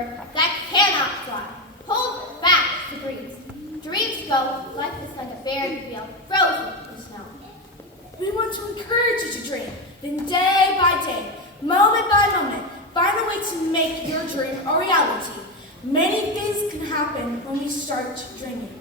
bird that cannot fly. Hold fast to dreams. Dreams go, life is like a barren field, frozen in snow. We want to encourage you to dream, then day by day, moment by moment, find a way to make your dream a reality. Many things can happen when we start dreaming.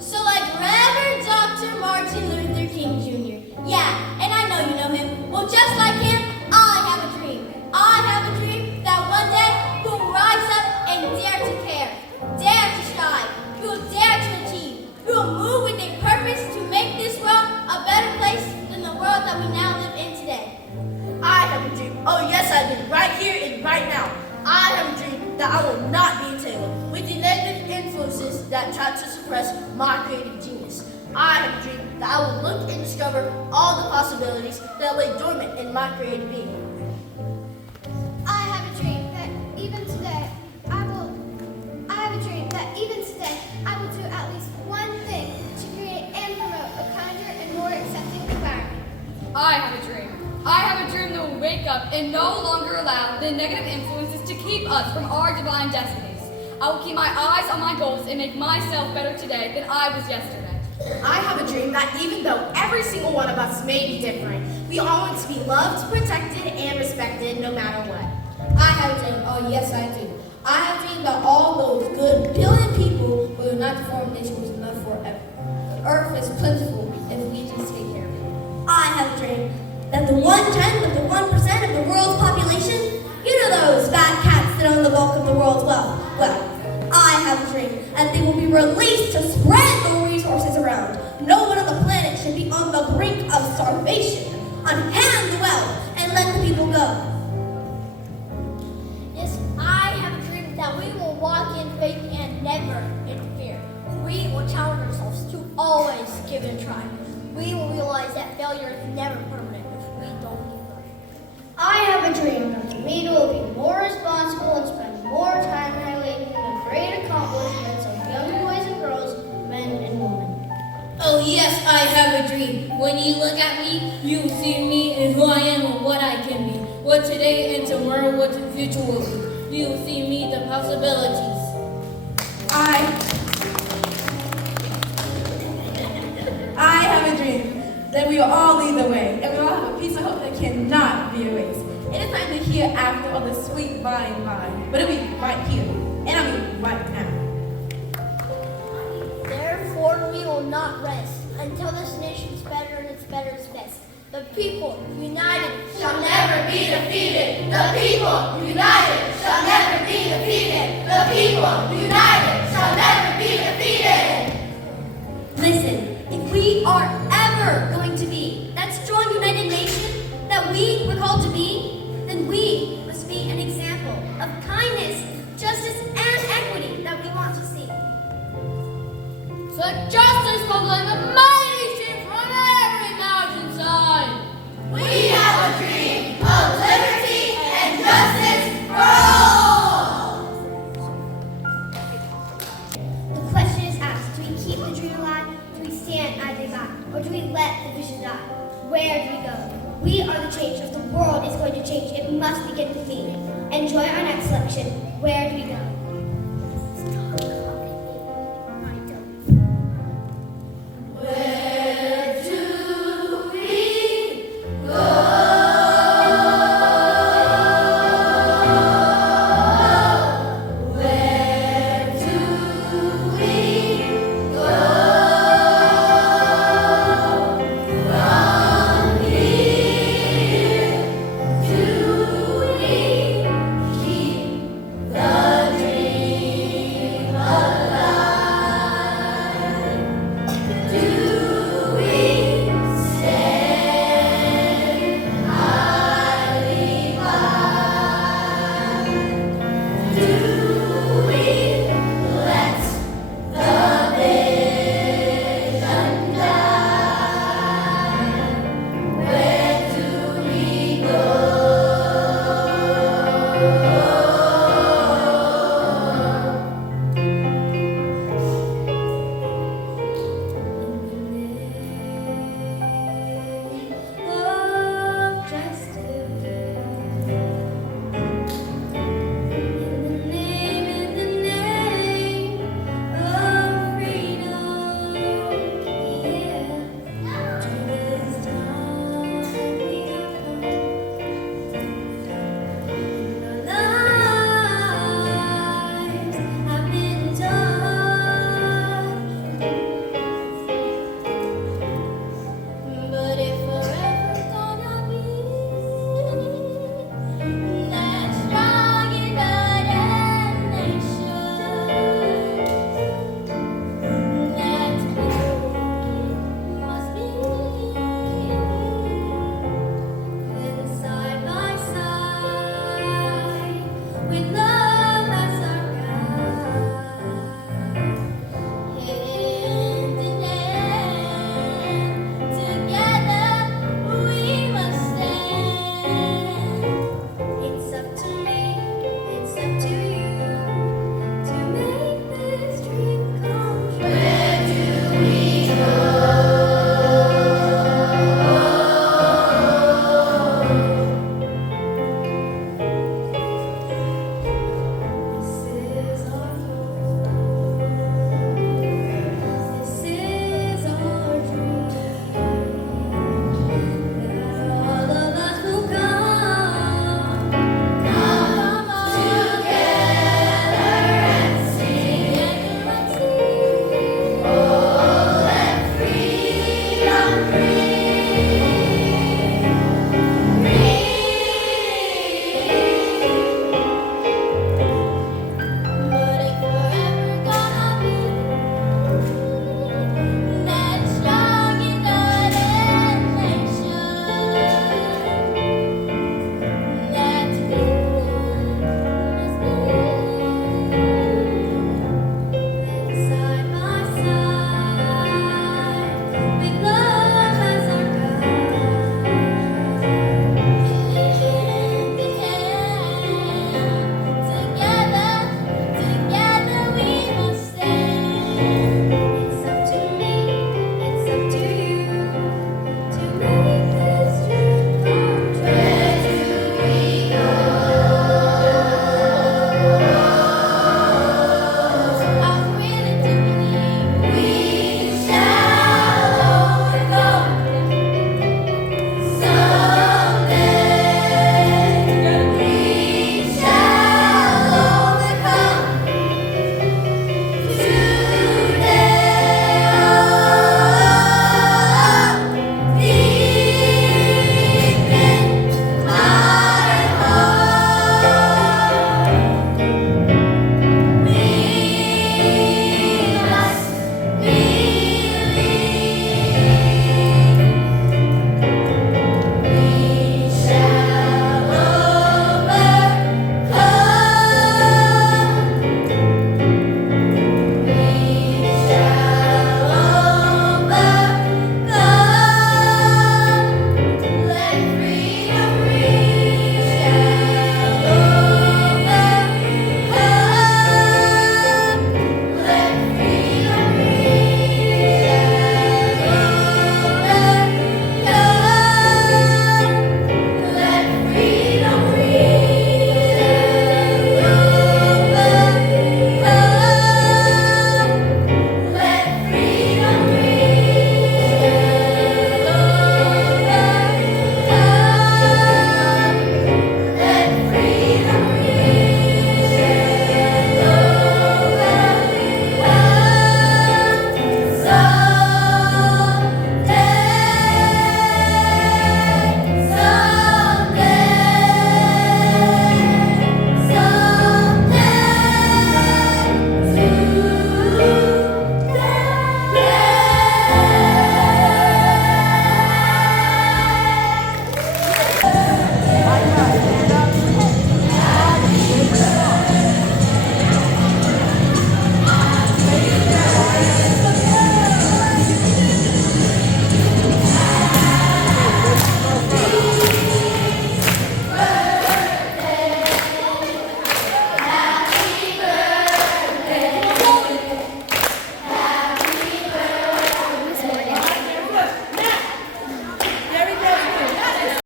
So like Reverend Dr. Martin Luther King Jr. Yeah, and I know you know him. Well, just like him, I have a dream. I have a dream that one day we'll rise up and dare to care, dare to strive, we'll dare to achieve, we'll move with a purpose to make this world a better place than the world that we now live in today. I have a dream. Oh yes, I do. Right here and right now. I have a dream that I will not be entangled with the negative influences that try to suppress my creative genius. I have a dream that I will look and discover all the possibilities that lay dormant in my creative being. I have a dream that even today I will do at least one thing to create and promote a kinder and more accepting environment. I have a dream. I have a dream that will wake up and no longer allow the negative influences to keep us from our divine destinies. I will keep my eyes on my goals and make myself better today than I was yesterday. I have a dream that even though every single one of us may be different, we all want to be loved, protected, and respected no matter what. I have a dream. Oh yes, I do. I have a dream that all those good billion people will unite to form a nation with enough forever. The earth is plentiful if we just take care of it. I have a dream that the 1/10 of the 1% of the world's population, you know those fat cats that own the bulk of the world's wealth. Well, I have a dream that they will be released to spread the resources around. No one on the planet should be on the brink of starvation. Unhand the wealth and let the people go. Yes, I have a dream that we will walk in faith and never interfere. We will challenge ourselves to always give it a try. We will realize that failure is never permanent if we don't give up. I have a dream that the media will be more responsible and spend more time highlighting the great accomplishments of young boys and girls, men and women. Oh yes, I have a dream. When you look at me, you see me and who I am and what I can be. What today and tomorrow, what the future will be. You see me, the possibilities. I have a dream that we will all lead the way, and we will have a piece of hope that cannot be erased. It is not the hereafter or the sweet by and by, but it will be right here, and I mean right now. Therefore, we will not rest until this nation's better and its better is best. The people united shall never be defeated. The people united shall never be defeated. The people united shall never be defeated. Listen, if we are ever going to be that strong united nation that we were called to be, then we must be an example of kindness, justice, and equity that we want to see. So justice will blame a mighty stream from every mountainside. We have a dream of liberty and justice for all. The question is asked, do we keep the dream alive, do we stand as they die, or do we let the vision die? Where do we go? We are the change. If the world is going to change, it must begin with me. Enjoy our next selection. Where do we go?